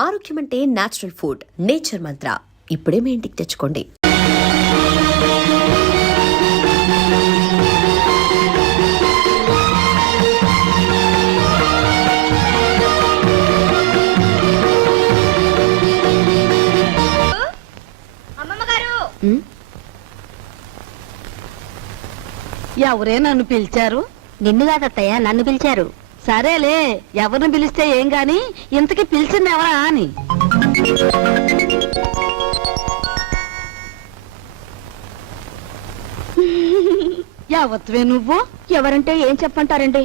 ఆరోగ్యం అంటే natural food. Nature మంత్ర ఇప్పుడే మీ ఇంటికి తెచ్చుకోండి. ఎవరే నన్ను పిలిచారు? నిన్ను కాదత్తయ్య, నన్ను పిలిచారు. సరేలే, ఎవరిని పిలిస్తే ఏం గాని ఇంతకి పిలిచింది ఎవరా అని. యావత్వే నువ్వు? ఎవరంటే ఏం చెప్పంటారండి?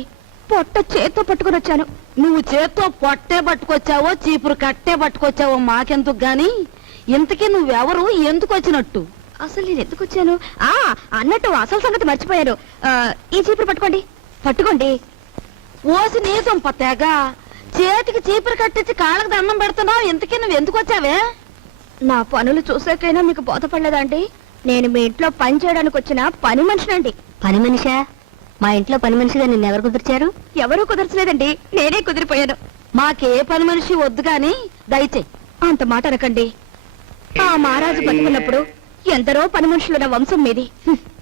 పొట్ట చేత్తో పట్టుకుని వచ్చాను. నువ్వు చేత్తో పొట్టే పట్టుకొచ్చావో చీపురు కట్టే పట్టుకొచ్చావో మాకెందుకు గాని, ఇంతకీ నువ్వెవరు, ఎందుకు వచ్చినట్టు? అసలు నేను ఎందుకు వచ్చాను? అన్నట్టు అసలు సంగతి మర్చిపోయారు. ఈ చీపురు పట్టుకోండి. పట్టుకోండి. ఓసి నీసం పత్తేగా చేతికి చీపురు కట్టించి కాళ్ళకి దండం పెడుతున్నావు. ఇంతకీ నువ్వు ఎందుకు వచ్చావే? నా పనులు చూసాకైనా మీకు బోధపడలేదా అండి? నేను మీ ఇంట్లో పని చేయడానికి వచ్చిన పని మనిషినండి. పని మనిషా? మా ఇంట్లో పని మనిషిగా నిన్నెవరు కుదిర్చారు? ఎవరూ కుదర్చలేదండి, నేనే కుదిరిపోయాను. మాకే పని మనిషి వద్దు గాని దయచేయి. అంత మాట అనకండి. ఆ మహారాజు బతుకున్నప్పుడు ఎందరో పని మనుషులున్న వంశం మీది.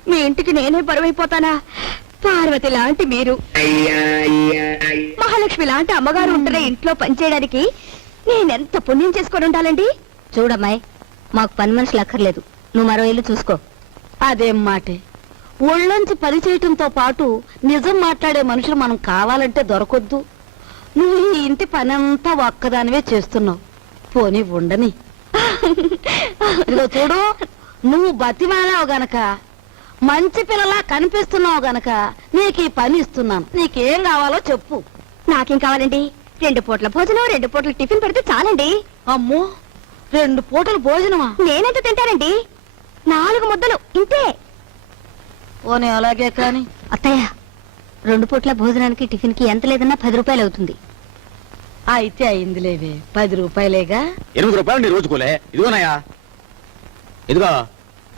మీ ఇంటికి నేనే బరువైపోతానా? పార్వతి లాంటి మీరు, మహాలక్ష్మి లాంటి అమ్మగారు ఉంటున్న ఇంట్లో పనిచేయడానికి నేనెంత పుణ్యం చేసుకొని ఉండాలండి? చూడమ్మాయి, మాకు పని మనుషులు అక్కర్లేదు. నువ్వు మరో ఇల్లు చూసుకో. అదేం మాటే, ఒళ్ళొంచి పని చేయటంతో పాటు నిజం మాట్లాడే మనుషులు మనం కావాలంటే దొరకొద్దు. నువ్వు ఈ ఇంటి పనంతా ఒక్కదానివే చేస్తున్నావు. పోనీ ఉండని. ఇదిగో చూడు, నువ్వు బతిమాలావు గనక, మంచి పిల్లలా కనిపిస్తున్నావు గనక నీకు ఈ పని ఇస్తున్నాను. నీకేం కావాలో చెప్పు. నాకేం కావాలండి? 2 పూట్ల భోజనం, 2 పూట్ల టిఫిన్ పెడితే చాలండి. అమ్మో, 2 పూటల భోజనమా? నేనెంత తింటానండి? 4 ముద్దలు ఇంతే. ఓనే అలాగే కాని. అత్తయ్య, 2 పూట్ల భోజనానికి టిఫిన్ కి ఎంత లేదన్నా 10 రూపాయలు అవుతుంది. అయితే అయిందిలేవే, 10 రూపాయలేగా. 8 రూపాయలు నీ రోజుకోలే. ఇదిగోనయ్యా, ఇదిగో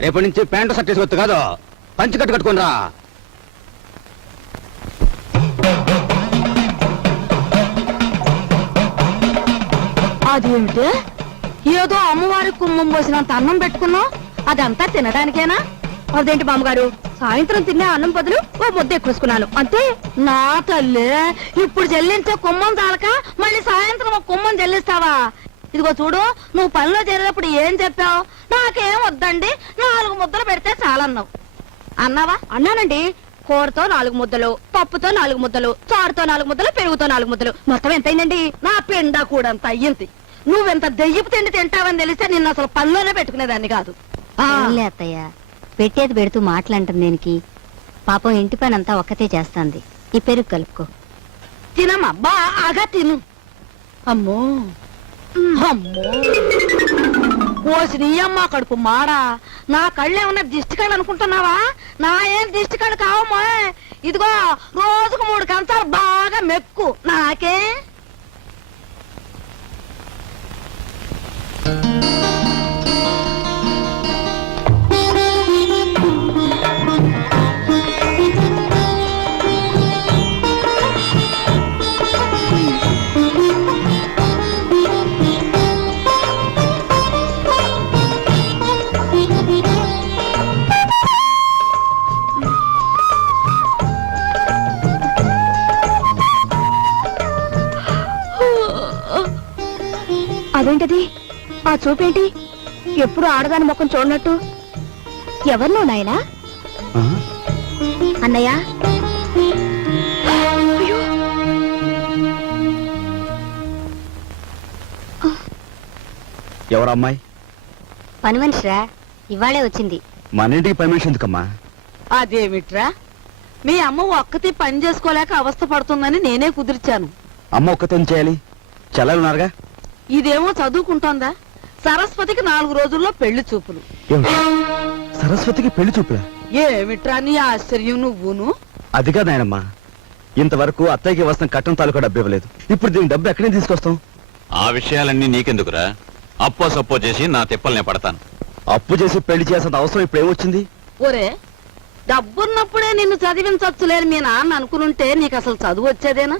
రేపటి నుంచి ప్యాంటు షర్ట్ వేసుకోవచ్చు కాదు, పంచి కట్టుకుని రా. అదేమిటే, ఏదో అమ్మవారి కుమ్మం పోసినంత అన్నం పెట్టుకున్నావు, అదంతా తినడానికేనా? అదేంటి బామ్మగారు, సాయంత్రం తినే అన్నం బదులు ఓ ముద్ద ఎక్కువేసుకున్నాను అంతే. నా తల్లి, ఇప్పుడు చెల్లించే కుమ్మం చాలక మళ్ళీ సాయంత్రం ఒక కుమ్మం చెల్లిస్తావా? ఇదిగో చూడు, నువ్వు పనిలో చేరేటప్పుడు ఏం చెప్పావు? నాకేం వద్దండి, 4 ముద్దలు పెడితే చాలన్నావు. అన్నావా? అన్నానండి. కూరతో 4 ముద్దలు, పప్పుతో 4 ముద్దలు, చారుతో 4 ముద్దలు, పెరుగుతో 4 ముద్దలు, మొత్తం ఎంతైందండి? నా పిండా కూడా అంత అయ్యింది. నువ్వెంత దెయ్యపు తిండి తింటావని తెలిస్తే నిన్ను అసలు పనిలోనే పెట్టుకునేదాన్ని కాదు. ఏంలే అత్తయ్య, పెట్టేది పెడుతూ మాటలంటుంది దేనికి? పాపం ఇంటి పని అంతా ఒక్కతే చేస్తాంది. ఈ పెరుగు కలుపుకో. తినమ్మా, బాగా తిను. అమ్మో అమ్మో, ఓసి నీ అమ్మ కడుపు మాడా. నా కళ్ళేమన్నా దిష్టి కళ్ళు అనుకుంటున్నావా? నా ఏం దిష్టి కళ్ళు కావమ్మా. ఇదిగో రోజుకు 3 కంచాలు బాగా మెక్కు. నాకే అదేంటది? ఆ చూపేంటి? ఎప్పుడు ఆడదాని ముఖం చూడనట్టు. ఎవరినో నాయనా? అన్నయ్య, ఎవరమ్మాయి? పని మనిషిరా, ఇవాళే వచ్చింది. మన ఇంటికి పని మనిషి ఎందుకమ్మా? అదేమిట్రా, మీ అమ్మ ఒక్కతి పని చేసుకోలేక అవస్థ పడుతుందని నేనే కుదిర్చాను. అమ్మ ఒక్కతే చేయాలి, చెల్లెలు ఉన్నారుగా. ఇదేమో చదువుకుంటోందా? సరస్వతికి 4 రోజుల్లో పెళ్లి చూపులు. సరస్వతికి పెళ్లి చూపులా? ఏమిట్రా నీ ఆశ్చర్యం నువ్వును? అది కాదు నాయనమ్మా, ఇంతవరకు అత్తయ్యకి వస్తున్న కట్టం తాలూకా డబ్బు ఇవ్వలేదు. ఇప్పుడు దీని డబ్బు ఎక్కడి నుంచి తీసుకొస్తాం? ఆ విషయాలన్నీ నీకెందుకురా? అప్పో సప్పో చేసి నా తిప్పల్నే పడతాను. అప్పు చేసి పెళ్లి చేసేంత అవసరం ఇప్పుడు ఏమొచ్చింది? ఒరే, డబ్బున్నప్పుడే నిన్ను చదివించచ్చులేని మీ నాన్న అనుకునుంటే నీకు అసలు చదువు వచ్చేదేనా?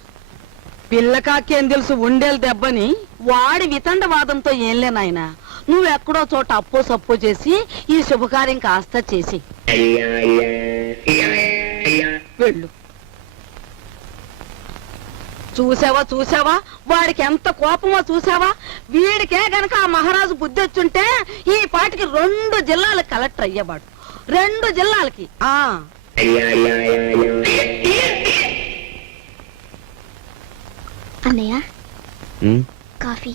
పిల్లకాకేం తెలుసు ఉండేలు దెబ్బని, వాడి వితండవాదంతో ఏంలే నాయనా. నువ్వెక్కడో చోట అప్పో సప్పో చేసి ఈ శుభకార్యం కాస్త చేసి వెళ్ళు. చూసావా వాడికి ఎంత కోపమో చూసావా? వీడికే గనక ఆ మహారాజు బుద్ధి వచ్చుంటే ఈ పాటికి 2 జిల్లాలకు కలెక్టర్ అయ్యేవాడు. 2 జిల్లాలకి. అన్నయ్య కాఫీ.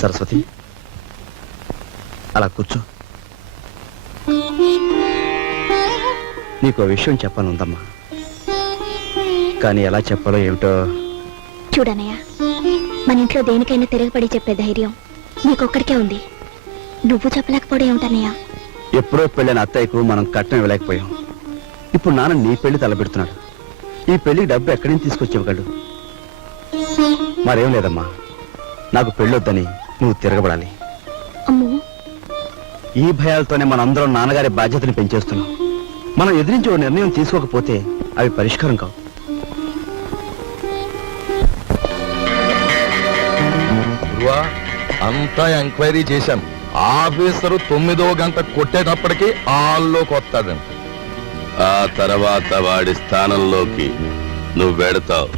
సరస్వతి, అలా కూర్చో. నీకు విషయం చెప్పానుందమ్మా, కానీ ఎలా చెప్పాలో ఏమిటో. చూడన్నయ్య, మన ఇంట్లో దేనికైనా తిరగబడి చెప్పే ధైర్యం నీకొక్కడికే ఉంది. నువ్వు చెప్పలేకపోవడం ఏమిటన్నయ్య? ఎప్పుడో పెళ్ళైన అత్తయ్యకు మనం కట్నం ఇవ్వలేకపోయాం. ఇప్పుడు నాన్న నీ పెళ్లి తలపెడుతున్నాడు. ఈ పెళ్లికి డబ్బు ఎక్కడి నుంచి తీసుకొచ్చి ఇవ్వగలడు? మరేం లేదమ్మా, నాకు పెళ్ళొద్దని నువ్వు తిరగబడాలి. అమ్మో, ఈ భయాలతోనే మనందరం నాన్నగారి బాధ్యతని పెంచేస్తున్నాం. మనం ఎదిరించి ఓ నిర్ణయం తీసుకోకపోతే అవి పరిష్కారం కావు. అంతా ఎంక్వైరీ చేశాను. ఆఫీసరు 9వ గంట కొట్టేటప్పటికి హాల్లోకి వస్తాడంట. ఆ తర్వాత వాడి స్థానంలోకి నువ్వు వెడతావు.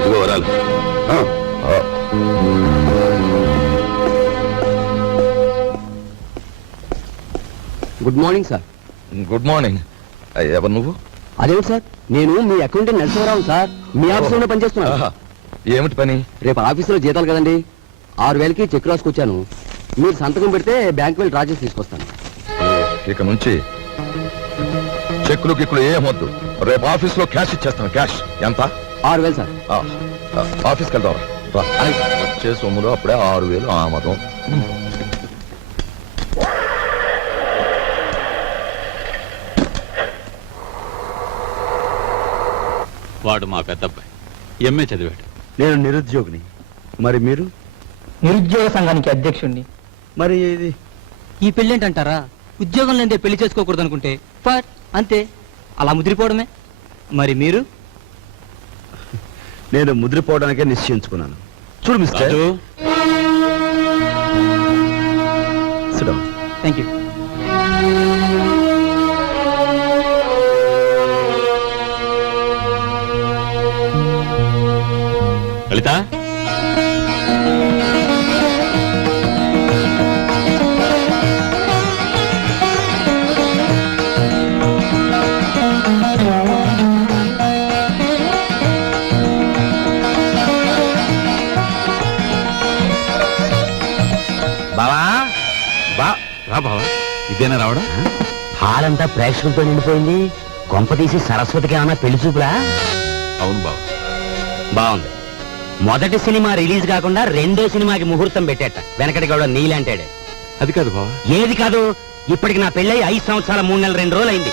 ఇదిగో వరాలు. Good morning sir. Good morning. ఎవరు నువ్వు? అదేమిటి సార్, నేను మీ అకౌంటెంట్ నరసింహరావు సార్. మీ ఆఫీసులోనే పనిచేస్తున్నా. ఆహా, ఏమిటి పని? రేపు ఆఫీసులో జీతాలు కదండి, 6,000కి చెక్ రాసుకొచ్చాను. మీరు సంతకం పెడితే బ్యాంక్ వెళ్ళి డ్రా చేసి తీసుకొస్తాను. ఇక నుంచి చెక్కులు గిక్కులు ఏమొద్దు. రేపు ఆఫీస్ లో క్యాష్ ఇచ్చేస్తాను. క్యాష్ ఎంత? 6,000 సార్. ఆఫీస్కి వెళ్తావా? వచ్చే సొమ్ములో అప్పుడే 6,000 ఆమదం. వాడు మా పెద్దబ్బాయి, ఎంఏ చదివాడు. నేను నిరుద్యోగిని. మరి మీరు? నిరుద్యోగ సంఘానికి అధ్యక్షుణ్ణి. మరి ఇది ఈ పెళ్ళేంటంటారా? ఉద్యోగం లేదే పెళ్లి చేసుకోకూడదు అనుకుంటే ఫట్ అంతే, అలా ముదిరిపోవడమే. మరి మీరు? నేను ముద్రపోవడానికే నిశ్చయించుకున్నాను. చూడు mister. Raju, Sit down. Thank you. Lalitha, బావా రా బావా. ఇదేనా రావడం? హాల్ అంతా ప్రేక్షకులతో నిండిపోయింది. కొంప తీసి సరస్వతికి ఏమన్నా పెళ్లి చూపులా? అవును బావ. బాగుంది. మొదటి సినిమా రిలీజ్ కాకుండా 2వ సినిమాకి ముహూర్తం పెట్టేట. వెనకటి గౌడ నీలాంటాడే. అది కాదు బావా. ఏది కాదు? ఇప్పటికి నా పెళ్ళై 5 సంవత్సరాల 3 నెలల 2 రోజులు అయింది.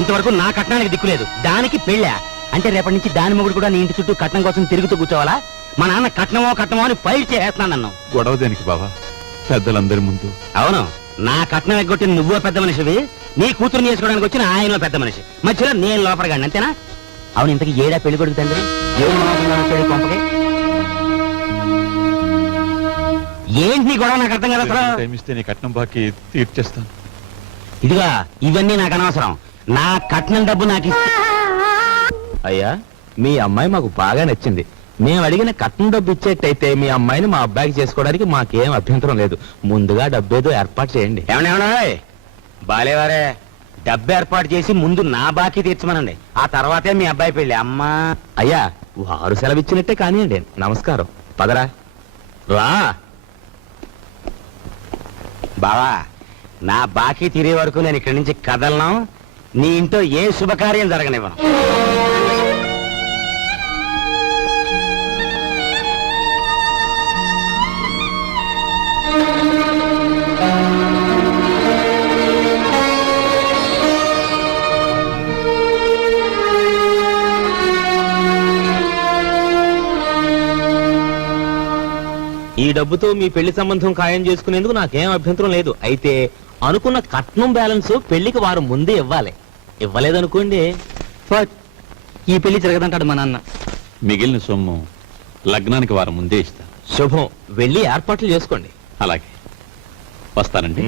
ఇంతవరకు నా కట్నానికి దిక్కులేదు. దానికి పెళ్ళా అంటే రేపటి నుంచి దాని మొగుడు కూడా నీ ఇంటి చుట్టూ కట్నం కోసం తిరుగుతూ కూర్చోవాలా? మా నాన్న కట్నమో అని ఫైట్ చేస్తున్నాను నన్ను. గొడవ దేనికి బావా? పెద్దలందరి ముందు. అవును, నా కట్నం ఎగ్గొట్టి నువ్వో పెద్ద మనిషివి, నీ కూతురు చేసుకోవడానికి వచ్చిన ఆయన పెద్ద మనిషి, మధ్యలో నేను లోపలగాడి, అంతేనా? అవును, ఇంతకీ ఏడా పెళ్లి కొడుకు తండ్రి? ఏడు మాత్రం కొంపకి ఏంటి నీ గొడవ? నాకు అర్థం కదా అసలు. టైం ఇస్తే నీ కట్నం బాకీ తీర్చేస్తాను. ఇదిగా ఇవన్నీ నాకు అనవసరం. నా కట్నం డబ్బు నాకు ఇస్తే. అయ్యా, మీ అమ్మాయి మాకు బాగా నచ్చింది. మేము అడిగిన కట్నం డబ్బు ఇచ్చేట్టయితే మీ అమ్మాయిని మా అబ్బాయికి చేసుకోవడానికి మాకేం అభ్యంతరం లేదు. ముందుగా డబ్బేదో ఏర్పాటు చేయండి. ఏమన్నా బాలేవారే, డబ్బు ఏర్పాటు చేసి ముందు నా బాకీ తీర్చమనండి. ఆ తర్వాతే మీ అబ్బాయి పెళ్లి. అమ్మా అయ్యా, వారు సెలవిచ్చినట్టే కానివ్వండి. నమస్కారం. పదరా. రా బావా, నా బాకీ తీరే వరకు నేను ఇక్కడి నుంచి కదలను. నీ ఇంట్లో ఏ శుభకార్యం జరగనివ్వను. డబ్బుతో మీ పెళ్లి సంబంధం ఖాయం చేసుకునేందుకు నాకేం అభ్యంతరం లేదు. అయితే అనుకున్న కట్నం బ్యాలెన్స్ పెళ్లికి వారం ముందే ఇవ్వాలి. ఇవ్వలేదనుకోండి, ఫట్ ఈ పెళ్లి జరగదంటాడు మా నాన్న. మిగిలిన సొమ్ము లగ్నానికి వారం ముందే ఇస్తా. శుభం. వెళ్ళి ఏర్పాట్లు చేసుకోండి. అలాగే వస్తానండి.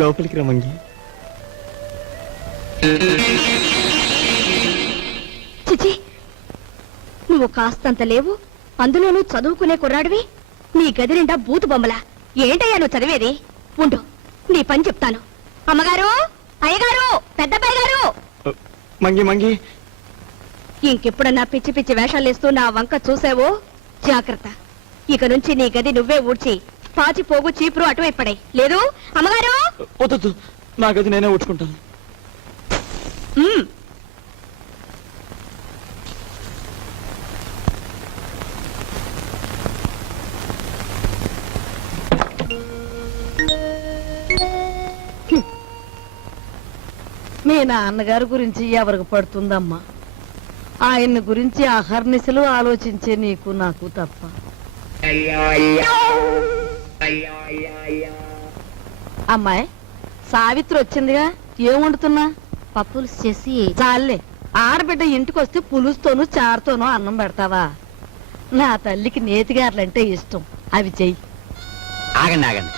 లోపలికి రమంగి. చిచి, నువ్వు కాస్తంత లేవు, అందులోనూ చదువుకునే కుర్రాడివి. నీ గది నిండా బూతు బొమ్మలా. ఏంటయ్యా నువ్వు చదివేది? ఉండు, నీ పని చెప్తాను. అమ్మగారు, అయ్యగారు, పెద్దబ్బాయి గారు, మంగి మంగి. ఇంకెప్పుడన్నా పిచ్చి పిచ్చి వేషాలేస్తూ నా వంక చూసావో జాగ్రత్త. ఇక నుంచి నీ గది నువ్వే ఊడ్చి పాచి పోగు చీపురు అటువైపు పడాయి. లేదు అమ్మగారు? వద్దు, నా గది నేనే ఊడ్చుకుంటాను. ఉమ్. మీ నాన్నగారి గురించి ఎవరికి పడుతుందమ్మా? ఆయన్ని గురించి అహర్నిశలు ఆలోచించే నీకు నాకు తప్ప. అమ్మాయి సావిత్రి వచ్చిందిగా, ఏం వండుతున్నా? పప్పులు చేసి చాలే, ఆడబిడ్డ ఇంటికి వస్తే పులుస్తోనూ చారుతోనూ అన్నం పెడతావా? నా తల్లికి నేతిగారులంటే ఇష్టం, అవి చెయ్యి. ఆగండి ఆగండి,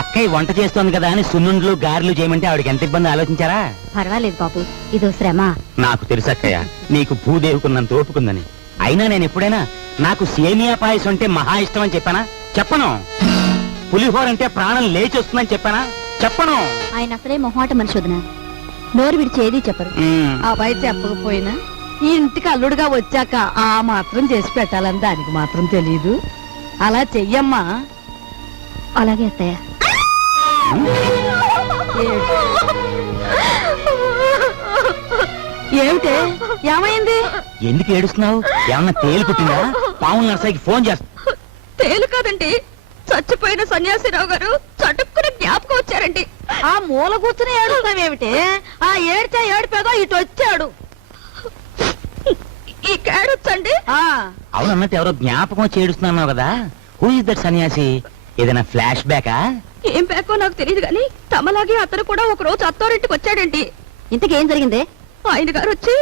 అక్కయ్య వంట చేస్తోంది కదా అని సున్నుండ్లు గారెలు చేయమంటే ఆవిడకి ఎంత ఇబ్బంది ఆలోచించారా? పర్వాలేదు బాబు, ఇదో శ్రమ. నాకు తెలుసు అక్కయ్య, నీకు భూదేవుకున్నంత ఓపుకుందని. అయినా నేను ఎప్పుడైనా నాకు సేమియా పాయసం అంటే మహా ఇష్టం అని చెప్పానా? చెప్పను. పులిహోర అంటే ప్రాణం లేచి వస్తుందని చెప్పానా? చెప్పను. ఆయన అసలే మొహమాట మనిషి వదిన, నోరు విడిచి ఏదీ చెప్పరు. ఆ అబ్బాయి చెప్పకపోయినా ఈ ఇంటికి అల్లుడుగా వచ్చాక ఆ మాత్రం చేసి పెట్టాలని దానికి మాత్రం తెలీదు. అలా చెయ్యమ్మా. అలాగే అత్తయ్య. ఏమిటే, ఏమైంది? ఎందుకు ఏడుస్తున్నావు? ఏమన్నా తేలు కుట్టిందా? పావుల నర్సాయికి ఫోన్ చేస్తా. తేలు కాదండి, చచ్చిపోయిన సన్యాసిరావు గారు చటుక్కున జ్ఞాపకం వచ్చారండి. ఆ మూల కూర్చుని ఏడుస్తావేమిటే? ఆ ఏడ్చా ఏడిపేదో ఇటు వచ్చాడు. ఈ కేడొచ్చండి. అవునన్నట్టు ఎవరో జ్ఞాపకం వచ్చి ఏడుస్తున్నావు కదా, హూ ఇస్ దట్ సన్యాసి? ఏదైనా ఫ్లాష్ బ్యాకా? ఏం బ్యాకో నాకు తెలియదు గాని తమలాగే అతను కూడా ఒక రోజు అత్తారింటికి వచ్చాడండి. ఇంతకేం జరిగిందే? ఆయన గారు వచ్చి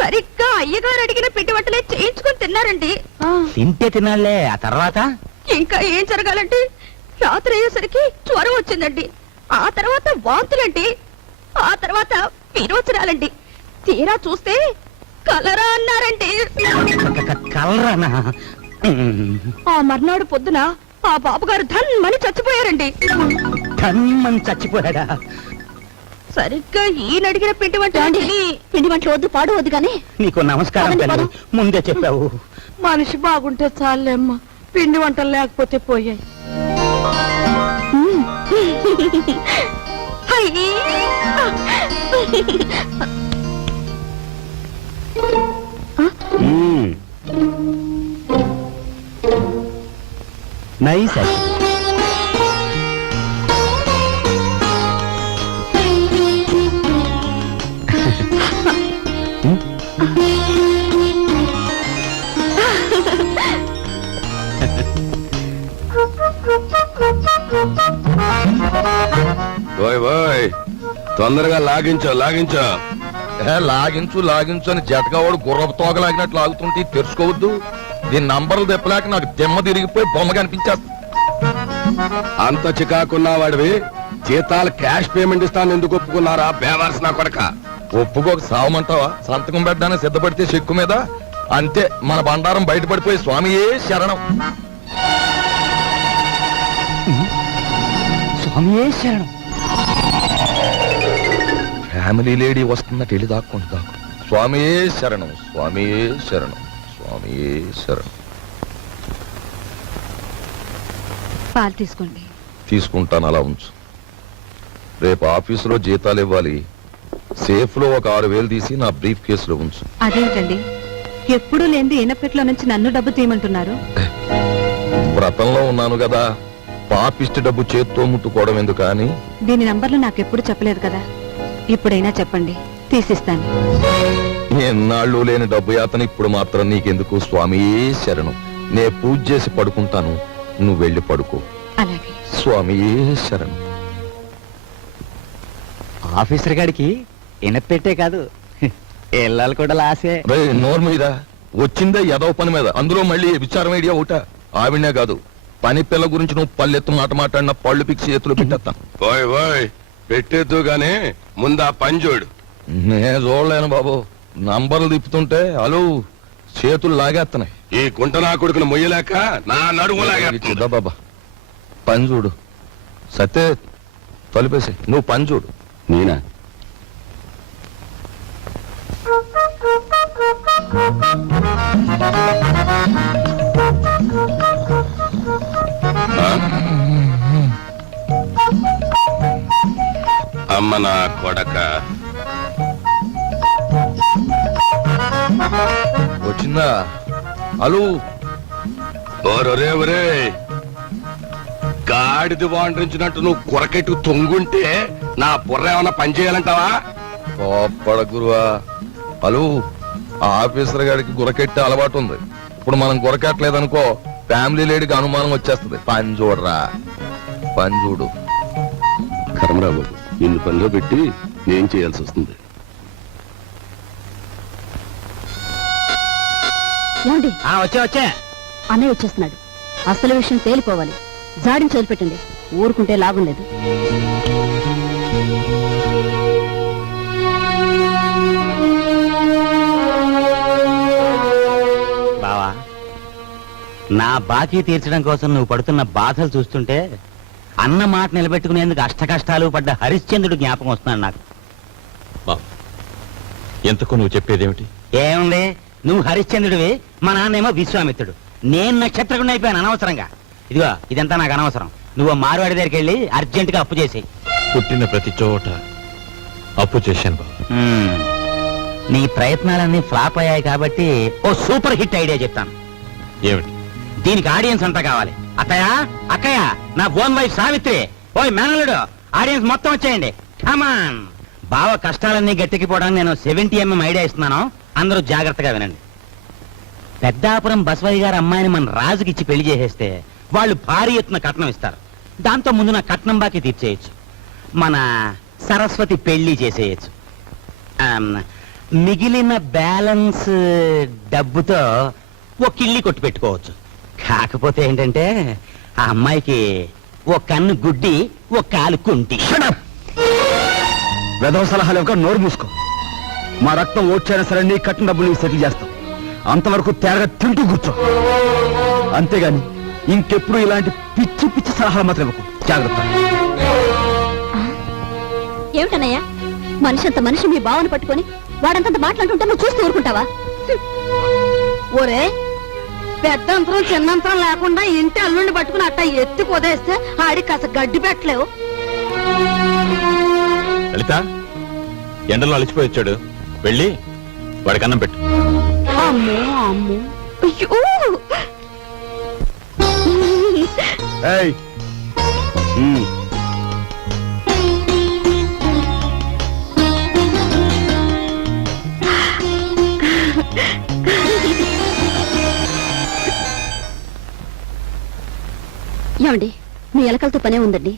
సరిగ్గా అయ్యగారు అడిగిన పిండి వంటలే చేయించుకొని తిన్నారండి. తింటే తినాలే, ఆ తర్వాత? ఇంకా ఏం జరగాలండి, రాత్రి అయ్యేసరికి జ్వరం వచ్చిందండి. ఆ తర్వాత వాంతులండి. ఆ తర్వాత విరోచనాలండి. తీరా చూస్తే కలరా అన్నారండి. కలరానా? ఆ మర్నాడు పొద్దున ఆ బాబుగారు ధన్మని చచ్చిపోయారండి. ధన్మని చచ్చిపోయాడా? సరిగ్గా ఈయన అడిగిన పిండి వంట పిండి వంటలు వద్దు, పాడు వద్దు కానీ. నీకు నమస్కారం తల్లి, ముందే చెప్పావు. మనిషి బాగుంటే చాలేమ్మా, పిండి వంటలు లేకపోతే పోయాయి. నైస్. ఓయ్ ఓయ్, తొందరగా లాగించో లాగించో. లాగించు లాగించు అని జతకావాడు గుర్రపు తోగలాగినట్లు లాగుతుంటే తెరుచుకోవద్దు. దీని నంబర్లు తెప్పలేక నాకు దిమ్మ తిరిగిపోయి బొమ్మ కనిపించేస్తా. అంత చికాకున్నా వాడివి జీతాలు క్యాష్ పేమెంట్ ఇస్తాను ఎందుకు ఒప్పుకున్నారా బేవర్స్ నా కొడక? ఒప్పుకోక సావమంటావా? సంతకం పెట్టడానికి సిద్ధపడితే చెక్కు మీద అంతే మన బండారం బయటపడిపోయి స్వామియే శరణం. స్వామియే శరణం. ఫ్యామిలీ లేడీ వస్తున్నట్టు వెళ్ళి దాక్కుంటా. స్వామియే శరణం, స్వామియే శరణం, స్వామియే శరణం. పాలు తీసుకోండి. తీసుకుంటాను, అలా ఉంచు. రేపు ఆఫీసులో జీతాలు ఇవ్వాలి. సేఫ్ లో ఒక 6,000 తీసి నా బ్రీఫ్ కేసులో ఉంచు. అదేంటండి ఎప్పుడూ లేని ఈనపెట్లో నుంచి నన్ను డబ్బు తీయమంటున్నారు? వ్రతంలో ఉన్నాను కదా, పాపిష్టి డబ్బు చేత్తో ముట్టుకోవడం ఎందుకు అని. దీని నంబర్లు నాకెప్పుడు చెప్పలేదు కదా, ఇప్పుడైనా చెప్పండి, తీసిస్తాను. ఎన్నాళ్ళు లేని డబ్బు యాతన ఇప్పుడు మాత్రం నీకెందుకు? స్వామి శరణం. నే పూజ చేసి పడుకుంటాను, నువ్వు వెళ్ళి పడుకో. అలాగే. స్వామి శరణం. ఆఫీసర్ గారికి ఎనపెట్టే కాదు ఎల్లాలు కూడా లాసే. రే నోరు మీద వచ్చిందే ఏదో పని మీద, అందులో మళ్ళీ విచారం ఐడియా ఒకట. ఆవిడనే కాదు, పని పిల్ల గురించి నువ్వు పల్లెత్తు మాట మాట్లాడిన పళ్ళు పిక్సి చేతులు పెట్టేస్తాను. ఓయ్ ఓయ్ పెట్టేద్దు గానీ ముందా పని చూడు. నేను చూడలేను బాబు, నంబర్లు తిప్పుతుంటే అలు చేతులు లాగేస్తున్నాయి. ఈ కుంట నా కొడుకును మొయ్యలేక నా నడుము చిద్దా బాబా, పని చూడు. సత్తే తలుపేసి నువ్వు పని చూడు. నేనా? అమ్మ నా కొడక వచ్చిందా అలు? ఓరొరే ఒరే, గాడిది వాండ్రించినట్టు నువ్వు కొరకెట్టు తొంగుంటే నా బుర్ర ఏమన్నా పని చేయాలంటావా? కోప్పడ గురువా. అలు, ఆ ఆఫీసర్ గారికి గురకెట్టే అలవాటు ఉంది. ఇప్పుడు మనం గురకెట్టలేదనుకో, ఫ్యామిలీ లేడీకి అనుమానం వచ్చేస్తుంది. పని చూడరా, పని చూడు. కర్మరా బాబు, నిన్ను పనిలో పెట్టి నేను చేయాల్సి వస్తుంది. ఏమండి, వచ్చే అన్నయ్య వచ్చేస్తున్నాడు. అసలు విషయం తేలిపోవాలి. జాడిని వదిలిపెట్టండి, ఊరుకుంటే లాభం లేదు. బావా, నా బాకీ తీర్చడం కోసం నువ్వు పడుతున్న బాధలు చూస్తుంటే అన్న మాట నిలబెట్టుకునేందుకు అష్టకష్టాలు పడ్డ హరిశ్చంద్రుడు జ్ఞాపకం వస్తున్నాడు నాకు. బాబు, ఎంతకు నువ్వు చెప్పేదేమిటి? ఏముంది, నువ్వు హరిశ్చంద్రుడివి, మా నాన్నేమో విశ్వామిత్రుడు. నేను నక్షత్రకుండా అయిపోయాను అనవసరంగా. ఇదిగో ఇదంతా నాకు అనవసరం. నువ్వు మార్వాడి దగ్గరికి వెళ్ళి అర్జెంటుగా అప్పు చేసి. పుట్టిన ప్రతి చోట అప్పు చేశాను బాబు. నీ ప్రయత్నాలన్నీ ఫ్లాప్ అయ్యాయి కాబట్టి ఓ సూపర్ హిట్ ఐడియా చెప్తాను. ఏమిటి? దీనికి ఆడియన్స్ అంతా కావాలి. అత్తయ్య, అక్కయ్య, నా ఓన్ వైఫ్ సావిత్రి, ఓయ్ మేనలుడు, ఆడియన్స్ మొత్తం వచ్చేయండి. కమాన్. బావ కష్టాలన్నీ గట్టెక్కిపోవడానికి నేను 70mm ఐడియా ఇస్తున్నాను. అందరూ జాగ్రత్తగా వినండి. పెద్దాపురం బసవయ్య గారి అమ్మాయిని మన రాజుకి ఇచ్చి పెళ్లి చేసేస్తే వాళ్ళు భారీ ఎత్తున కట్నం ఇస్తారు. దాంతో ముందు నా కట్నం బాకీ తీర్చేయచ్చు. మన సరస్వతి పెళ్లి చేసేయచ్చు. మిగిలిన బ్యాలెన్స్ డబ్బుతో ఓ కిళ్ళి కొట్టు పెట్టుకోవచ్చు. కాకపోతే ఏంటంటే ఆ అమ్మాయికి ఓ కన్ను గుడ్డి, ఓ కాలు కుంటి. వెధవ సలహాలు ఒక నోరు మూసుకో. మా రక్తం ఓడ్చైనా సరే నీ కట్టిన డబ్బులు నీకు సెటిల్ చేస్తాం. అంతవరకు తేరగా తింటూ కూర్చో. అంతేగాని ఇంకెప్పుడు ఇలాంటి పిచ్చి పిచ్చి సలహాలు మాత్రం ఇవ్వకు. జాగ్రత్త. ఏమిటన్నయ్యా, మనిషి అంత మనిషి మీ బావని పట్టుకొని వాడంతంత మాట్లాడుతుంటే నువ్వు చూస్తూ ఊరుకుంటావా? ఒరే, పెద్దంతరం చిన్నంతరం లేకుండా ఇంటి అల్లుండి పట్టుకుని అట్ట ఎత్తి పొదేస్తే ఆడికి కాస్త గడ్డి పెట్టలేవు. లలిత, ఎండలో అలసిపోయి వచ్చాడు, వెళ్ళి వాడికి అన్నం పెట్టు. అమ్మో అమ్మో, అయ్యో, ఏయ్, ఏమండి, మీ ఎలకలతో పనే ఉందండి.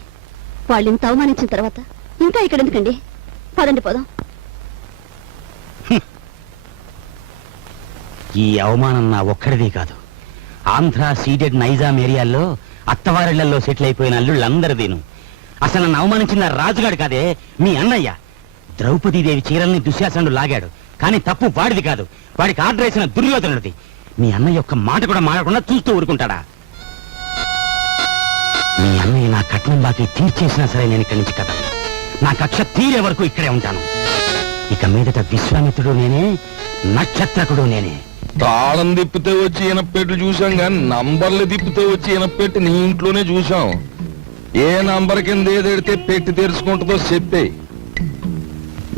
వాళ్ళు ఇంత అవమానించిన తర్వాత ఇంకా ఇక్కడ ఎందుకండి? పదండి, పోదాం. ఈ అవమానం నా ఒక్కడిది కాదు. ఆంధ్ర సీడెడ్ నైజాం ఏరియాల్లో అత్తవారిళ్లలో సెటిల్ అయిపోయిన అల్లుళ్ళందరిదీను. అసలు నన్ను అవమానించిన రాజుగాడు కాదే, మీ అన్నయ్య. ద్రౌపదీదేవి చీరల్ని దుశ్శాసనుడు లాగాడు, కానీ తప్పు వాడిది కాదు, వాడికి ఆర్డర్ వేసిన దుర్యోధనుడిది. మీ అన్నయ్య ఒక్క మాట కూడా మాడకుండా చూస్తూ ఊరుకుంటాడా? మీ అన్నయ్య నా కట్నం బాకీ తీర్చేసినా సరే నేను ఇక్కడి నుంచి కదలను. నా కక్ష తీరే వరకు ఇక్కడే ఉంటాను. ఇక మీదట విశ్వామిత్రుడు నేనే, నక్షత్రకుడు నేనే. తాళం తిప్పితే వచ్చి 80 పెట్టి చూసాం, కానీ నంబర్లు తిప్పితే వచ్చి 80 పెట్టి నీ ఇంట్లోనే చూసాం. 80 ఏంటన్నయ్యా? మనిషి అంత మనిషి మీ బావని పట్టుకొని వాడంతంత మాట్లాడుతుంటే నువ్వు చూస్తూ ఊరుకుంటావా? తాళం తిప్పితే వచ్చి 80 పెట్టి చూసాం, కానీ నంబర్లు తిప్పితే వచ్చి 80 పెట్టి నీ ఇంట్లోనే చూసాం. ఏ నంబర్ కింద ఏదెడితే పెట్టి తెరుచుకుంటుందో చెప్పే.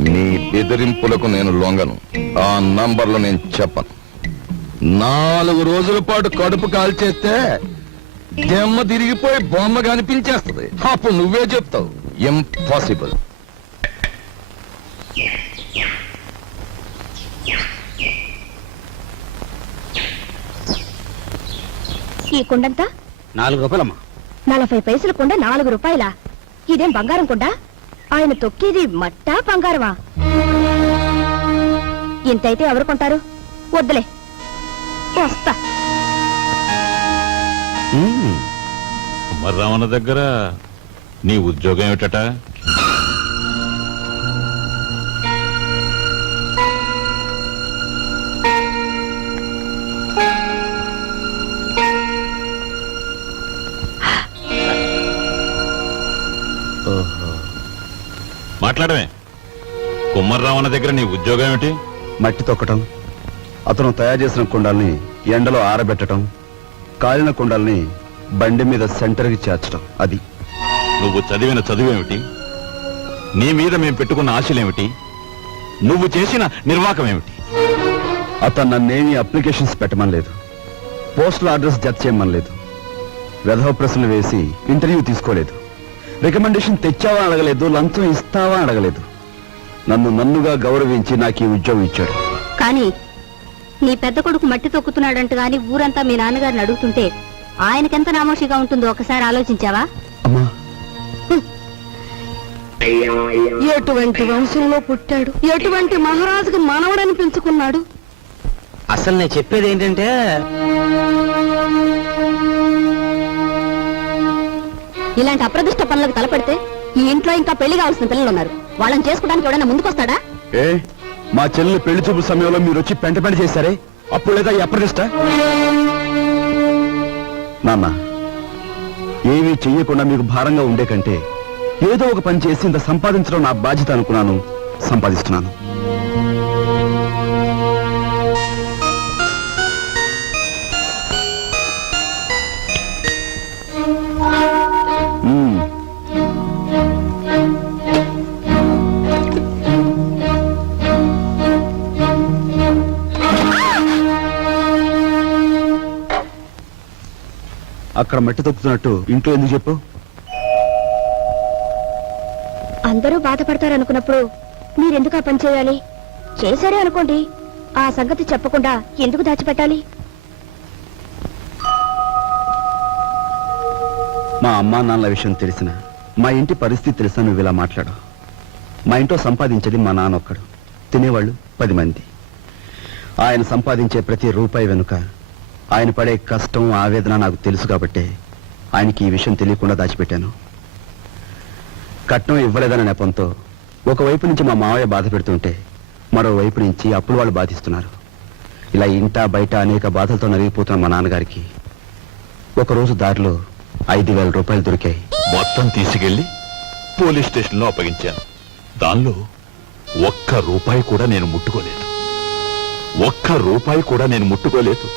నీ బెదిరింపులకు నేను లొంగను. ఆ నంబర్లో నేను చెప్పను. 4 రోజుల పాటు కడుపు కాల్చేస్తే దెమ్మ తిరిగిపోయి బొమ్మ కనిపించేస్తుంది. అప్పుడు నువ్వే చెప్తావు ఇంపాసిబుల్. ఈ కుండంతా 4 రూపాయలమ్మా. 40 పైసల కుండ 4 రూపాయలా? ఇదేం బంగారం కుండ? ఆయన తొక్కేది మట్టా బంగారమా? ఇంతైతే ఎవరు కొంటారు? వద్దులే, వస్తా. కుమ్మర్రామన్న దగ్గర నీ ఉద్యోగం ఏమిటట? మాట్లాడమే. కుమ్మర్రామన్న దగ్గర నీ ఉద్యోగం ఏమిటి? మట్టి తొక్కటం, అతను తయారు చేసిన కుండాల్ని ఎండలో ఆరబెట్టడం, కాలిన కుండాల్ని బండి మీద సెంటర్కి చేర్చడం. అది. నువ్వు చదివిన చదువేమిటి? నీ మీద మేము పెట్టుకున్న ఆశలేమిటి? నువ్వు చేసిన నిర్వాకం ఏమిటి? అతను నన్నేమీ అప్లికేషన్స్ పెట్టమనలేదు, పోస్టల్ అడ్రస్ జత చేయమనలేదు, వెధవ ప్రశ్నలు వేసి ఇంటర్వ్యూ తీసుకోలేదు, రికమెండేషన్ తెచ్చావా అడగలేదు, లంచం ఇస్తావా అడగలేదు. నన్నుగా గౌరవించి నాకు ఈ ఉద్యోగం ఇచ్చాడు. కానీ నీ పెద్ద కొడుకు మట్టి తొక్కుతున్నాడంట గాని ఊరంతా మీ నాన్నగారిని అడుగుతుంటే ఆయనకెంత నామోషిగా ఉంటుందో ఒకసారి ఆలోచించావా? అమ్మా, ఎటువంటి వంశంలో పుట్టాడు, ఎటువంటి మహారాజుకు మనవడని పెంచుకున్నాడు. అసలు నేను చెప్పేది ఏంటంటే, ఇలాంటి అప్రదిష్ట పనులకు తలపెడితే ఈ ఇంట్లో ఇంకా పెళ్లి కావాల్సిన పిల్లలు ఉన్నారు. వాళ్ళని చేసుకోవడానికి ఎవడైనా ముందుకొస్తాడా? ఏ మా చెల్లెలు పెళ్లి చూపు సమయంలో మీరు వచ్చి పెంట చేశారే, అప్పుడు లేదా ఈ అప్రదిష్ట? నాన్న, ఏమీ చెయ్యకుండా మీకు భారంగా ఉండే కంటే ఏదో ఒక పని చేసి ఇంత సంపాదించడం నా బాధ్యత అనుకున్నాను, సంపాదిస్తున్నాను. అక్కడ మట్టి తొక్కుతున్నట్టు ఇంట్లో ఎందుకు చెప్పు? అందరూ బాధపడతారనుకున్నప్పుడు మీరెందుకు ఆ పని చేయాలి? చేశారే అనుకోండి, ఆ సంగతి చెప్పకుండా ఎందుకు దాచిపెట్టాలి? మా అమ్మా నాన్నల విషయం తెలిసిన, మా ఇంటి పరిస్థితి తెలిసిన నువ్వు ఇలా మాట్లాడు. మా ఇంట్లో సంపాదించేది మా నాన్న ఒక్కడు, తినేవాళ్ళు 10 మంది. ఆయన సంపాదించే ప్రతి రూపాయి వెనుక ఆయన పడే కష్టం, ఆవేదన నాకు తెలుసు కాబట్టే ఆయనకి ఈ విషయం తెలియకుండా దాచిపెట్టాను. కట్నం ఇవ్వలేదన్న నెపంతో ఒకవైపు నుంచి మా మావయ్య బాధ పెడుతుంటే మరోవైపు నుంచి అప్పుల వాళ్ళు బాధిస్తున్నారు. ఇలా ఇంట బయట అనేక బాధలతో నలిగిపోతున్న మా నాన్నగారికి ఒకరోజు దారిలో 5,000 రూపాయలు దొరికాయి. మొత్తం తీసుకెళ్లి పోలీస్ స్టేషన్లో అప్పగించాను. దానిలో ₹1 కూడా నేను ముట్టుకోలేదు. ₹1 కూడా నేను ముట్టుకోలేదు.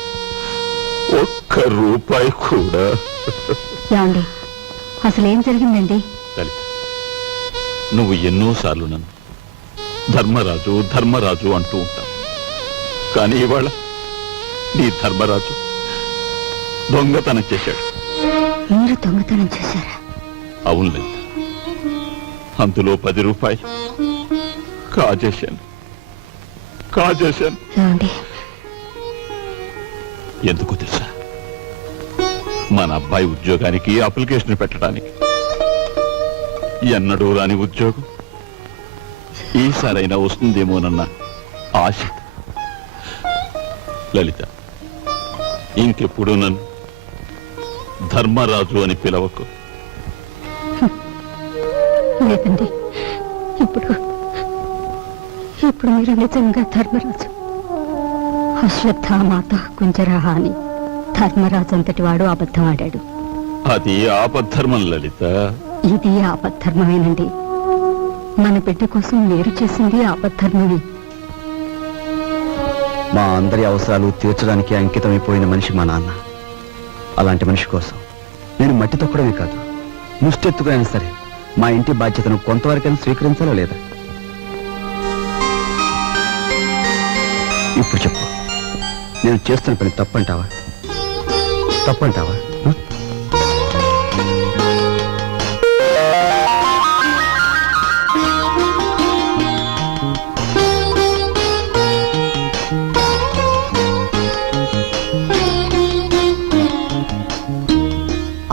₹1 కూడా. ఏమండి, అసలేం జరిగిందండి? లలిత, నువ్వు ఎన్నోసార్లు నన్ను ధర్మరాజు ధర్మరాజు అంటూ ఉంటావు. కానీ ఇవాళ నీ ధర్మరాజు దొంగతనం చేశాడు. మీరు దొంగతనం చేశారా? అవును లలిత, అందులో ₹10 కాజేశాను. ఏమండి, ఎందుకు తెలుసా? మన అబ్బాయి ఉద్యోగానికి అప్లికేషన్ పెట్టడానికి. ఎన్నడూ రాని ఉద్యోగం ఈసారైనా వస్తుందేమోనన్న ఆశ. లలిత, ఇంకెప్పుడు నన్ను ధర్మరాజు అని పిలవకు. లేదండి, ఇప్పుడు మీరు నిజంగా ధర్మరాజు. అశ్వత్థామాత కుంజరహ అని ధర్మరాజు అంతటి వాడు అబద్ధం ఆడాడు. అది ఆపద్ధర్మం లలిత. ఇది ఆపద్ధర్మమేనండి. మన బిడ్డ కోసం మీరు చేసింది ఆపద్ధర్మమే. మా అందరి అవసరాలు తీర్చడానికి అంకితమైపోయిన మనిషి మా నాన్న. అలాంటి మనిషి కోసం నేను మట్టి తొక్కడమే కాదు, ముష్టెత్తుకునైనా సరే మా ఇంటి బాధ్యతను కొంతవరకైనా స్వీకరించాలో లేదా? ఇప్పుడు చెప్పు, నేను చేస్తున్న పని తప్పంటావా? తప్పంటావా?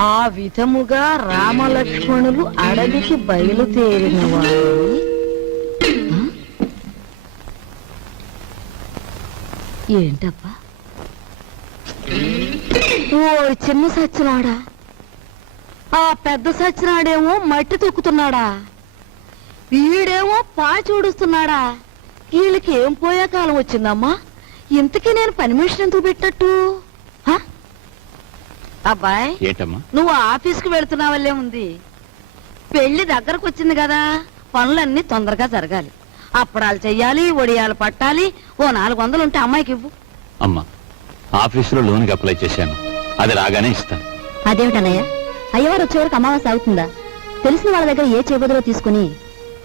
ఆ విధముగా రామలక్ష్మణులు అడవికి బయలుదేరిన వారు ఏంటబ్బా? ఓ చిన్న సచ్చినాడా, ఆ పెద్ద సచ్చినాడేమో మట్టి తొక్కుతున్నాడా, వీడేమో పాచూడుస్తున్నాడా? వీళ్ళకి ఏం పోయే కాలం వచ్చిందమ్మా? ఇంతకీ నేను పని మనిషిని ఎందుకు పెట్టట్టు? అబ్బాయ్, ఏంటమ్మా? నువ్వు ఆఫీస్కి వెళుతున్నావల్లే ఉంది. పెళ్లి దగ్గరకు వచ్చింది కదా, పనులన్నీ తొందరగా జరగాలి. అప్పడాలు చెయ్యాలి, వడియాలు పట్టాలి. ఓ 400 ఉంటే అమ్మాయికి ఇవ్వు. అమ్మా, ఆఫీసులో లోన్కి అప్లై చేశాను, అది రాగానే ఇస్తాను. అదేమిటన్నయ్య, అయ్యవారు వచ్చే వరకు అమావాస్య అవుతుందా? తెలిసిన వాళ్ళ దగ్గర ఏ చేబదులో తీసుకుని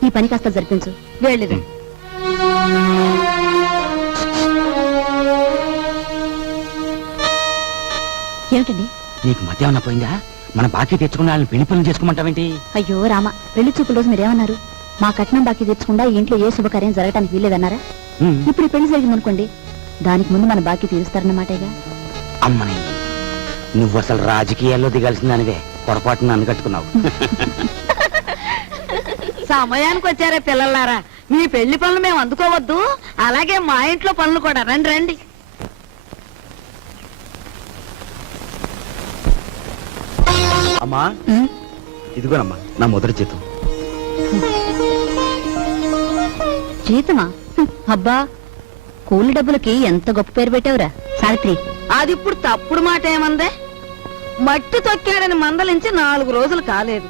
ఈ పని కాస్త జరిపించు. వెళ్ళిదు. ఏమిటండి? నీకు మధ్య ఏమన్నా పోయిందా? మన బాకీ తెచ్చుకున్న వాళ్ళని పెళ్లి పనులు చేసుకోమంటావేంటి? అయ్యో రామ, పెళ్లి చూపుల రోజు మీరేమన్నారు? మా కట్నం బాకీ తెచ్చకుండా ఈ ఇంట్లో ఏ శుభకార్యం జరగటానికి వీల్లేదన్నారా? ఇప్పుడు ఈ పెళ్లి జరిగిందనుకోండి, దానికి ముందు మన బాకీ తీరుస్తారన్నమాటేగా. అమ్మని, నువ్వు అసలు రాజకీయాల్లో దిగాల్సిందానివే, పొరపాటున నన్ను కట్టుకున్నావు. సమయానికి వచ్చారే పిల్లలారా, మీ పెళ్లి పనులు మేము అందుకోవద్దు? అలాగే మా ఇంట్లో పనులు కూడా. రండి రండి. అమ్మా, ఇదిగోనమ్మా నా మొదటి జీతం. జీతమా? అబ్బా, కూలి డబ్బులకి ఎంత గొప్ప పేరు పెట్టావురా సావిత్రి. అది ఇప్పుడు తప్పుడు మాట ఏమందే? మట్టి తొక్కాడని మందలించి 4 రోజులు కాలేదు.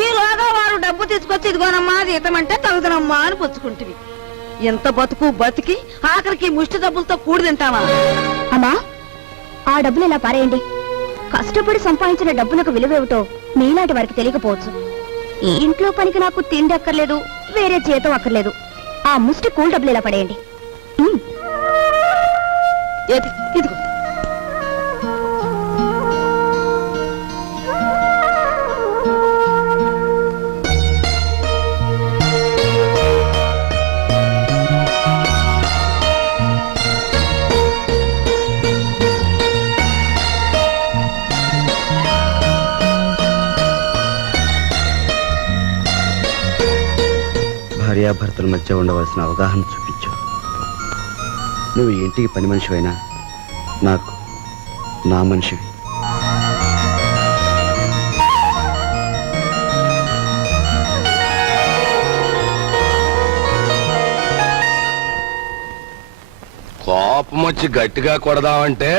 ఈలోగా వారు డబ్బు తీసుకొచ్చి ఇదిగోనమ్మా జీతం అంటే తగుదనమ్మా అని పుచ్చుకుంటుంది. ఎంత బతుకు బతికి ఆఖరికి ముష్టి డబ్బులతో కూడి తింటావా? అమ్మా, ఆ డబ్బులు ఇలా పారేయండి. కష్టపడి సంపాదించిన డబ్బులకు విలువేమిటో మీలాంటి వారికి తెలియకపోవచ్చు. ఈ ఇంట్లో పనికి నాకు తిండి అక్కర్లేదు, వేరే జీతం అక్కర్లేదు. ఆ ముష్టి కూల్ డబ్బులు ఇలా పడేయండి. ఏది? ఇదిగో. భార్యాభర్తల మధ్య ఉండవలసిన అవగాహన చూపించు. నువ్వు ఈ ఇంటికి పని మనిషివైనా నాకు నా మనిషివి. కోపం వచ్చి గట్టిగా కొడదామంటే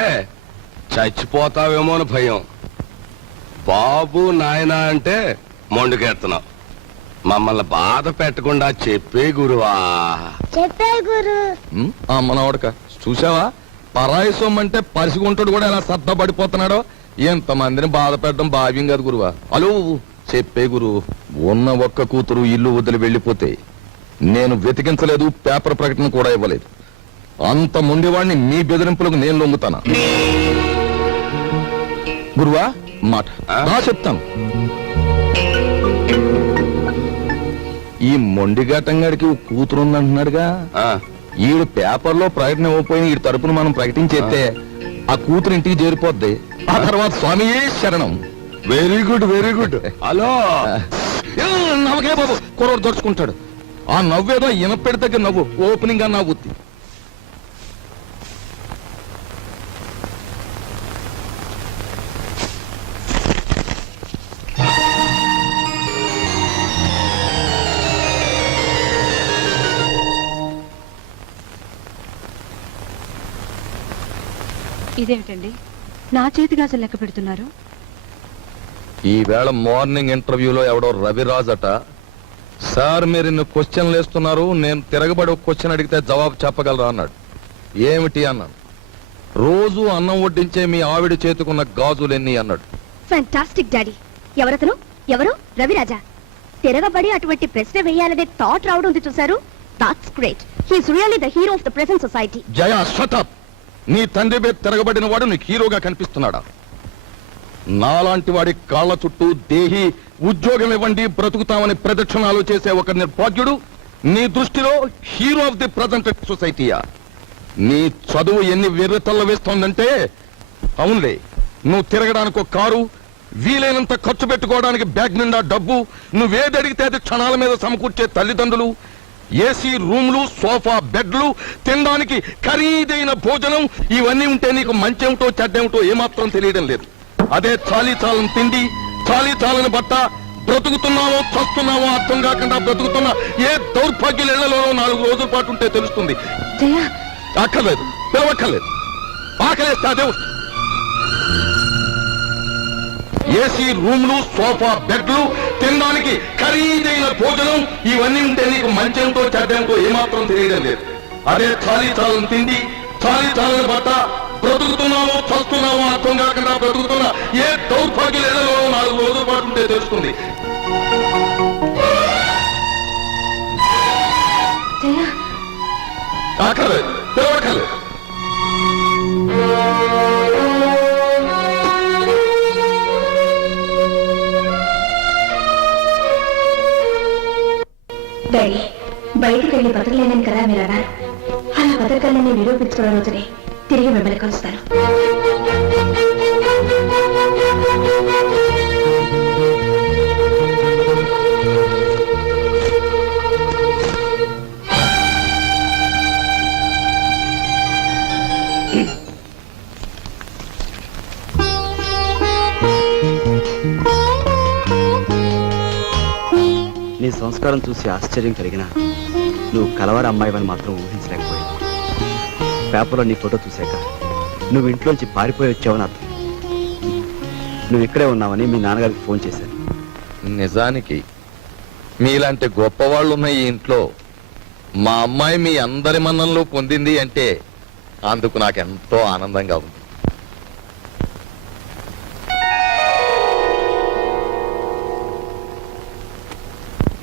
చచ్చిపోతావేమో అని భయం. బాబు నాయనా అంటే మొండుకెత్తున్నావు. మమ్మల్ని బాధ పెట్టకుండా చెప్పే గురువా. మనవడక చూసావా, పరాయి సొమ్మంటే పరిసిగుంటాడు కూడా ఎలా సర్దపడిపోతున్నాడో. ఎంతమందిని బాధ పెట్టడం భావ్యం కాదు గురువా. అలో చెప్పే గురు, ఉన్న ఒక్క కూతురు ఇల్లు వదిలి వెళ్ళిపోతే నేను వెతికించలేదు, పేపర్ ప్రకటన కూడా ఇవ్వలేదు. అంత ముండివాడిని మీ బెదిరింపులకు నేను లొంగుతానా? గురువా మాట చెప్తాను. ఈ మొండిఘటంగాడికి కూతురు ఉందంటున్నాడుగా, ఈడు పేపర్లో ప్రకటన ఇవ్వకపోయిన ఈ తరపున మనం ప్రకటించేస్తే ఆ కూతురు ఇంటికి చేరిపోద్ది. ఆ తర్వాత స్వామియే శరణం. Very good, very good. Hello నవ్వకే బాబు, కుర్రోడు దొరుచుకుంటాడు. ఆ నవ్వేదో ఇనపెడి దగ్గర నవ్వు, ఓపెనింగ్ గా నవ్వుద్ది. ఇదేమిటండి, నా చేతి గాజులు లెక్క పెడుతున్నారు? ఈవేళ మార్నింగ్ ఇంటర్వ్యూలో ఎవడో రవిరాజ్ అట, సార్ మీరు ఇన్ని క్వశ్చన్లు వేస్తున్నారు, నేను తిరగబడి ఒక క్వశ్చన్ అడిగితే జవాబు చెప్పగలరా అన్నాడు. ఏమిటి అన్నాను. రోజు అన్నం వడ్డించే మీ ఆవిడ చేతుకున్న గాజులెన్ని అన్నాడు. Fantastic daddy. ఎవరతను? ఎవరు? రవిరాజా. తిరగబడి అటువంటి ప్రశ్న వేయాలనే థాట్ రావడం ఉంది చూసారు? That's great. He's really the hero of the present society. Jaya shut up. నీ తండ్రి మీద తిరగబడిన వాడు నీకు హీరోగా కనిపిస్తున్నాడా? నాలాంటి వాడి కాళ్ళ చుట్టూ దేహి ఉద్యోగం ఇవ్వండి బ్రతుకుతామని ప్రదక్షిణాలు చేసే ఒక నిర్భాగ్యుడు నీ దృష్టిలో హీరో ఆఫ్ ది ప్రజెంట్ సొసైటీయా? నీ చదువు ఎన్ని వెర్రితల్ల వేస్తోందంటే, అవునులే, నువ్వు తిరగడానికి ఒక కారు, వీలైనంత ఖర్చు పెట్టుకోవడానికి బ్యాగ్ నిండా డబ్బు, నువ్వేది అడిగితే అది క్షణాల మీద సమకూర్చే తల్లిదండ్రులు, ఏసీ రూమ్లు, సోఫా బెడ్లు, తినడానికి ఖరీదైన భోజనం, ఇవన్నీ ఉంటే నీకు మంచేమిటో చెడ్డేమిటో ఏమాత్రం తెలియడం లేదు. అదే చాలీ చాలని తిండి, చాలీ చాలని బట్ట, బ్రతుకుతున్నావో చస్తున్నావో అర్థం కాకుండా బ్రతుకుతున్న ఏ దౌర్భాగ్యుల ఇళ్లలోనో 4 రోజుల పాటు ఉంటే తెలుస్తుంది. జయ, అక్కర్లేదు, పిలవక్కర్లేదు. ఆకలేస్తే అదే వస్తుంది. ఏసీ రూమ్లు, సోఫా బెడ్లు, తినడానికి ఖరీదైన భోజనం, ఇవన్నీ ఉంటే నీకు మంచేమిటో చెడ్డేమిటో ఏమాత్రం తెలియడం లేదు. అదే చాలీ చాలని తిండి, చాలీ చాలని బట్ట, బ్రతుకుతున్నావో చస్తున్నావో అర్థం కాకుండా బ్రతుకుతున్న ఏ దౌర్భాగ్యుల ఇళ్లలో 4 రోజుల పాటు ఉంటే తెలుస్తుంది. జయ, ఆకలేదు, పిలవక్కర్లేదు. డాడీ, బయటికి వెళ్ళి బతకలేనని కదా మీరు అన్నారు. అలా బతకాలని నిరూపించుకున్న రోజునే తిరిగి మిమ్మల్ని కలుస్తాను. నీ సంస్కారం చూసి ఆశ్చర్యం కలిగినా నువ్వు కలవారి అమ్మాయివని మాత్రం ఊహించలేకపోయావు. పేపర్లో నీ ఫోటో చూశాక నువ్వు ఇంట్లోంచి పారిపోయి వచ్చావని అర్థం. నువ్వు ఇక్కడే ఉన్నావని మీ నాన్నగారికి ఫోన్ చేశాను. నిజానికి మీలాంటి గొప్పవాళ్ళు ఉన్న ఈ ఇంట్లో మా అమ్మాయి మీ అందరి మన్ననలు పొందింది అంటే అందుకు నాకెంతో ఆనందంగా ఉంది.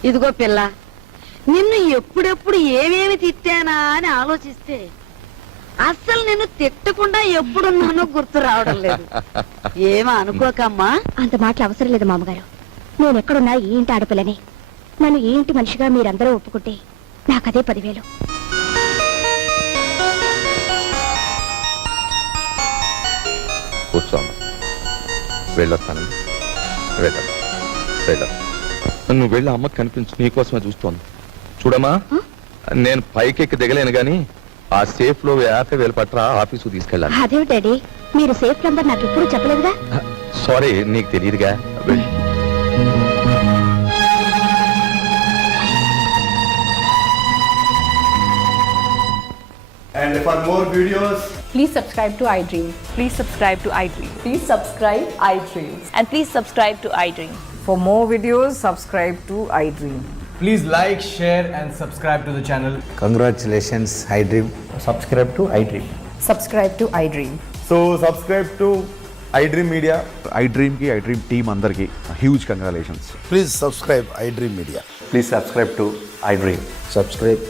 ఇదిగో పిల్ల, నిన్ను ఎప్పుడెప్పుడు ఏమేమి తిట్టానా అని ఆలోచిస్తే అస్సలు నిన్ను తిట్టకుండా ఎప్పుడున్నానో గుర్తు రావడం లేదు. ఏమో అనుకోకమ్మా. అంత మాటలు అవసరం లేదు మామగారు. నేను ఎక్కడున్నా ఈ ఇంటి ఆడపిల్లని. నన్ను ఈ ఇంటి మనిషిగా మీరందరూ ఒప్పుకుంటే నాకదే 10,000. కూర్చోమ్మా, వెళ్ళొస్తాను. నువ్వు వెళ్ళి అమ్మకి కనిపించు, నీకోసమే చూస్తోంది. చూడమ్మా, నేను పైకెక్కి దిగలేను గాని ఆ సేఫ్ లో 50,000 పట్రా ఆఫీసు తీసుకెళ్ళాలి. అదేమిటి డాడీ, మీరు సేఫ్ నంబర్ నాకు ఎప్పుడు చెప్పలేదుగా. సారీ, నీకు తెలియదుగా. వెళ్ళి And for more videos, please subscribe to iDream. Please subscribe to iDream. Please subscribe iDream. And please subscribe to iDream. For more videos, subscribe to iDream. please like, share and subscribe to the channel. Congratulations, iDream. Subscribe to iDream. Subscribe to iDream. So subscribe to iDream Media. iDream ki iDream team andarki huge congratulations. Please subscribe iDream Media. Please subscribe to iDream. Subscribe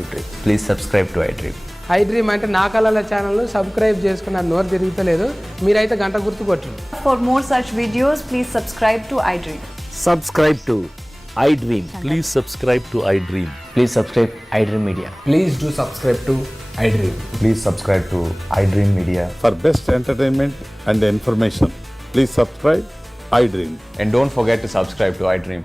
iDream. Please subscribe to iDream. iDream అంటే నా కళల channel subscribe చేసుకున్న నోరు తిరుగుతలేదు. మీరైతే గంట గుర్తు కొట్టండి. For more such videos, please subscribe to iDream. Subscribe to iDream. Please subscribe to iDream. Please subscribe iDream Media. Please do subscribe to iDream. Please subscribe to iDream Media. For best entertainment and information, please subscribe iDream. And don't forget to subscribe to iDream.